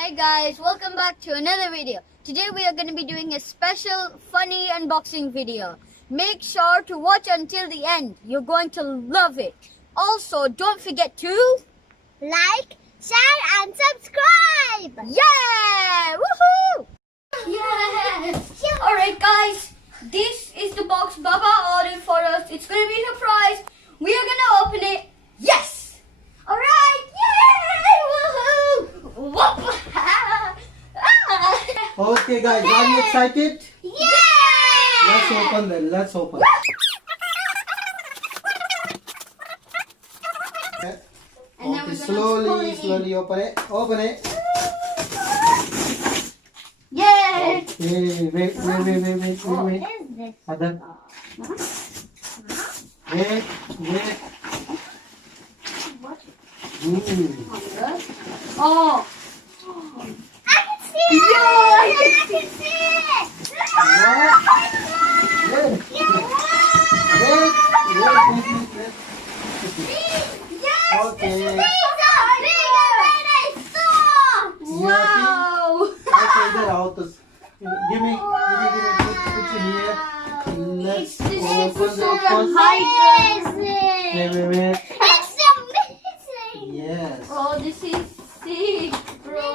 Hey guys, welcome back to another video. Today we are going to be doing a special funny unboxing video. Make sure to watch until the end. You're going to love it. Also, don't forget to like, share and subscribe. Yeah! Woohoo! Yes! Alright guys, this is the box Baba ordered for us. It's going to be a surprise. We are going to open it. Yes! Alright! Yay! Woohoo! Whoop! Okay guys, are you excited? Yeah! Let's open then, let's open. And then Okay, we're gonna slowly open it. Open it. Yay! Okay, wait. What is this? Other. Wait. Oh! I can see it! I can see it! Yes! Okay. These are bigger than I thought! Wow! Okay, they're out. Give me. Put it here. Let's This is open so the first. Amazing! Wait. It's amazing! Yes. Oh, this is sick, bro.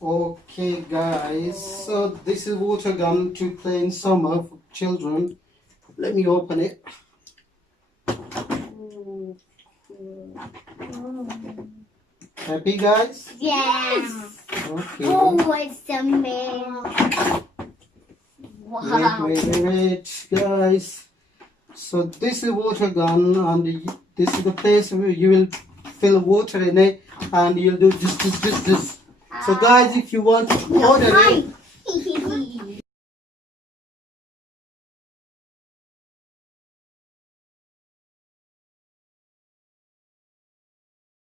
Okay guys, so this is water gun to play in summer for children. Let me open it. Happy guys? Yes! Okay. Oh, it's amazing! Wow. Wait, guys. So this is water gun, and this is the place where you will fill water in it, and you'll do this. So guys, if you want to order it,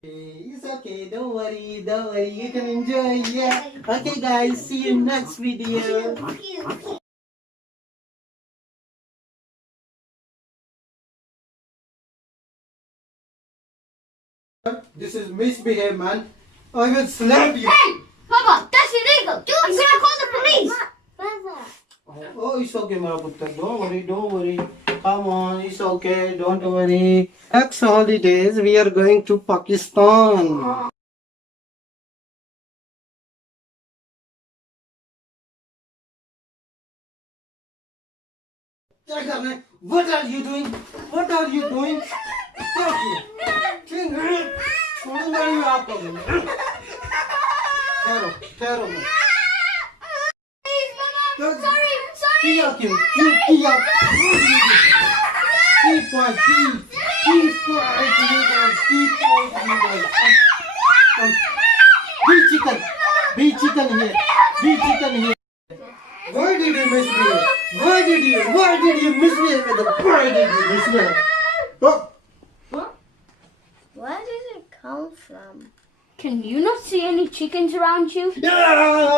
it's okay, don't worry, you can enjoy, yeah. Okay guys, see you next video. This is misbehave, man. I will slap you. Hey! Papa, that's illegal! I'm gonna call the police! Oh, it's okay, my putter. Don't worry. Come on, it's okay. Don't worry. Next holidays, we are going to Pakistan. What are you doing? What are you doing? ठहरो मैं किया क्यों किया keep quiet be chicken here why did you misbehave why did you misbehave with the why did you misbehave Where did it come from? Can you not see any chickens around you? Yeah.